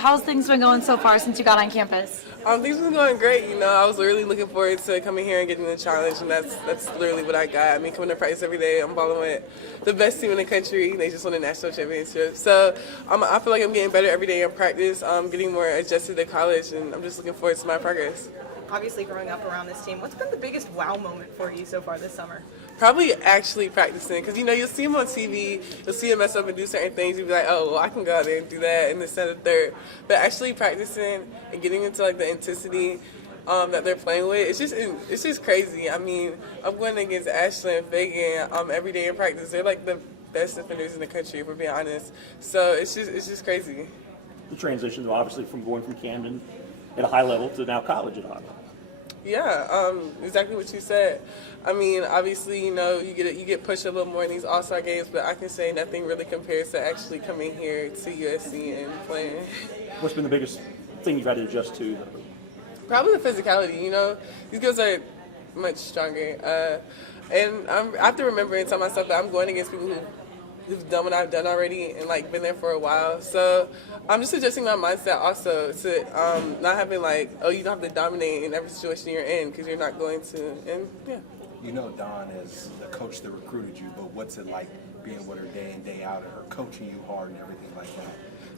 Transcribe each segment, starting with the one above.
How's things been going so far since you got on campus? Things have been going great. I was really looking forward to coming here and getting the challenge, and that's literally what I got. I mean, coming to practice every day, I'm balling with the best team in the country. They just won a national championship. So I feel like I'm getting better every day in practice. I'm getting more adjusted to college, and I'm just looking forward to my progress. Obviously, growing up around this team, what's been the biggest wow moment for you so far this summer? Probably actually practicing, because you'll see him on TV, you'll see him mess up and do certain things, you'll be like, oh, well, I can go out there and do that, and this, that, and the third. But actually practicing and getting into like the intensity that they're playing with, it's just crazy. I mean, I'm going against Ashlyn and Fagan every day in practice. They're like the best defenders in the country, if we're being honest. So it's just crazy. The transition, obviously, from going from Camden at a high level to now college at a high level. Yeah, exactly what you said. I mean, obviously, you get pushed a little more in these All-Star games, but I can say nothing really compares to actually coming here to USC and playing. What's been the biggest thing you've had to adjust to? Probably the physicality. These girls are much stronger. And I have to remember and tell myself that I'm going against people who've done what I've done already and like been there for a while. So I'm just adjusting my mindset also to not having like, oh, you don't have to dominate in every situation you're in because you're not going to. And yeah. Dawn is the coach that recruited you, but what's it like being with her day in, day out, and her coaching you hard and everything like that?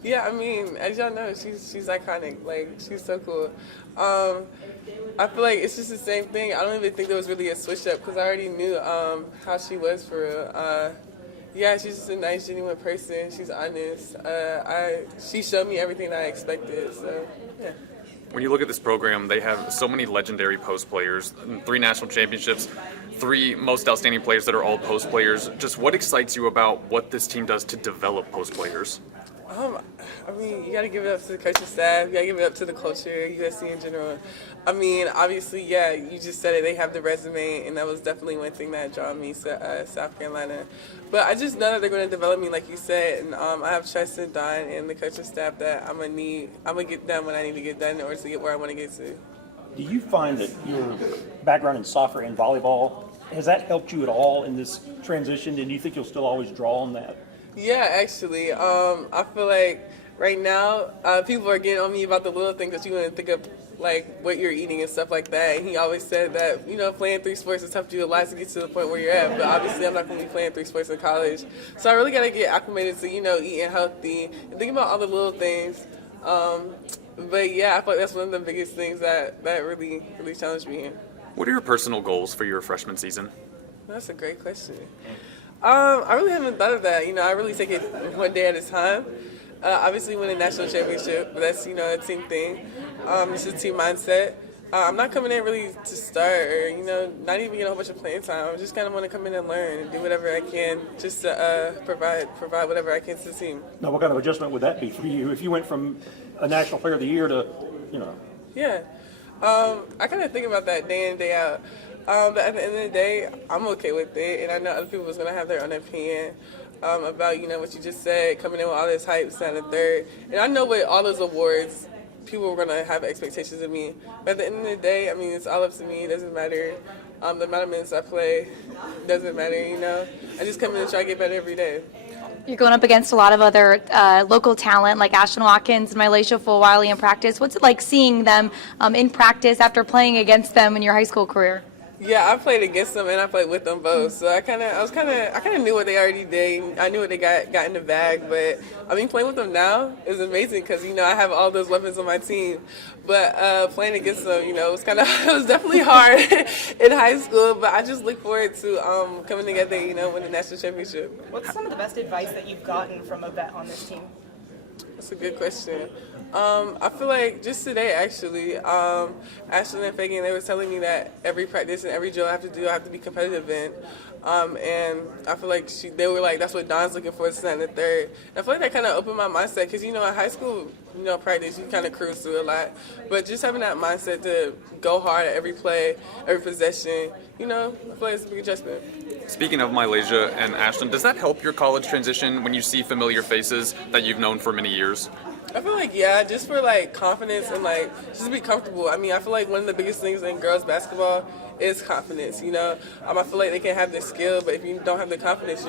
Yeah, I mean, as y'all know, she's iconic. Like, she's so cool. I feel like it's just the same thing. I don't even think there was really a switch up because I already knew how she was for real. Yeah, she's just a nice, genuine person. She's honest. She showed me everything that I expected. So, yeah. When you look at this program, they have so many legendary post players, 3 national championships, 3 most outstanding players that are all post players. Just what excites you about what this team does to develop post players? I mean, you got to give it up to the coaching staff. You got to give it up to the culture, USC in general. I mean, obviously, yeah, you just said it. They have the resume, and that was definitely one thing that drew me to South Carolina. But I just know that they're going to develop me, like you said, and I have trust in Dawn and the coaching staff that I'm gonna get done when I need to get done in order to get where I want to get to. Do you find that your background in soccer and volleyball, has that helped you at all in this transition? And do you think you'll still always draw on that? Yeah, actually. I feel like right now people are getting on me about the little things that you want to think of, like what you're eating and stuff like that. And he always said that, playing 3 sports is tough to do a lot to get to the point where you're at. But obviously I'm not going to be playing 3 sports in college. So I really got to get acclimated to, eating healthy and think about all the little things. But yeah, I feel like that's one of the biggest things that really challenged me here. What are your personal goals for your freshman season? That's a great question. I really haven't thought of that. I really take it one day at a time. Obviously win a national championship, but that's, a team thing. It's a team mindset. I'm not coming in really to start or, not even get a whole bunch of playing time. I just kind of want to come in and learn and do whatever I can just to provide whatever I can to the team. Now, what kind of adjustment would that be for you if you went from a National Player of the Year to, Yeah. I kind of think about that day in, day out. But at the end of the day, I'm okay with it, and I know other people is going to have their own opinion about, what you just said, coming in with all this hype, second and third. And I know with all those awards, people are going to have expectations of me. But at the end of the day, I mean, it's all up to me. It doesn't matter. The amount of minutes I play doesn't matter, I just come in and try to get better every day. You're going up against a lot of other local talent like Ashton Watkins and Mylacia Fulwiley in practice. What's it like seeing them in practice after playing against them in your high school career? Yeah, I played against them and I played with them both. So I kind of knew what they already did. I knew what they got in the bag. But I mean, playing with them now is amazing because I have all those weapons on my team. But playing against them, it was definitely hard in high school. But I just look forward to coming together, win the national championship. What's some of the best advice that you've gotten from a vet on this team? That's a good question. I feel like just today, actually, Ashlyn and Fagan, they were telling me that every practice and every drill I have to be competitive in. And I feel like they were like, that's what Dawn's looking for, second and third. And I feel like that kind of opened my mindset because, in high school, practice, you kind of cruise through a lot. But just having that mindset to go hard at every play, every possession, I feel like it's a big adjustment. Speaking of Mylacia and Ashton, does that help your college transition when you see familiar faces that you've known for many years? I feel like, yeah, just for like confidence and like just be comfortable. I mean, I feel like one of the biggest things in girls basketball is confidence, you know. I feel like they can have the skill, but if you don't have the confidence,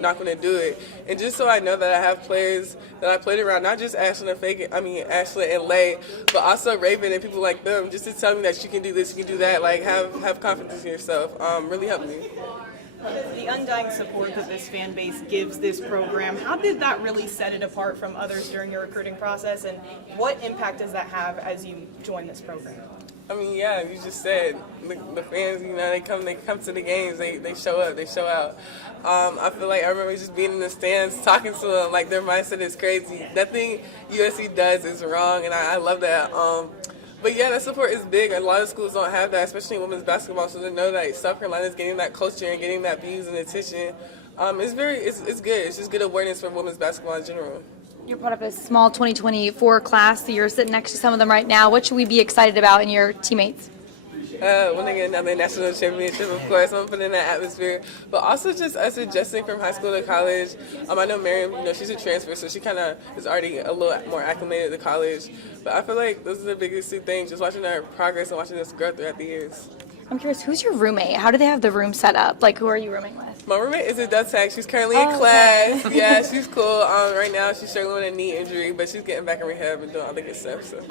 not gonna do it. And just so I know that I have players that I played around, not just Ashlyn and Lay, but also Raven and people like them, just to tell me that you can do this, you can do that, like have confidence in yourself, really helped me. The undying support that this fan base gives this program, how did that really set it apart from others during your recruiting process, and what impact does that have as you join this program? I mean, yeah, you just said the fans, you know, they come to the games, they show up, they show out. I feel like I remember just being in the stands, talking to them, like their mindset is crazy. Nothing USC does is wrong, and I love that. But yeah, that support is big. A lot of schools don't have that, especially in women's basketball. So to know that South Carolina is getting that culture and getting that views and attention, it's good. It's just good awareness for women's basketball in general. You're part of a small 2024 class. You're sitting next to some of them right now. What should we be excited about in your teammates? When they get another national championship, of course, I'm putting in that atmosphere. But also just us adjusting from high school to college. I know Miriam, you know, she's a transfer, so she kind of is already a little more acclimated to college. But I feel like those are the biggest two things, just watching our progress and watching us grow throughout the years. I'm curious, who's your roommate? How do they have the room set up? Like, who are you rooming with? My roommate is a Dove Tech. She's currently in class. Yeah, she's cool. Right now she's struggling with a knee injury, but she's getting back in rehab and doing other good stuff. So.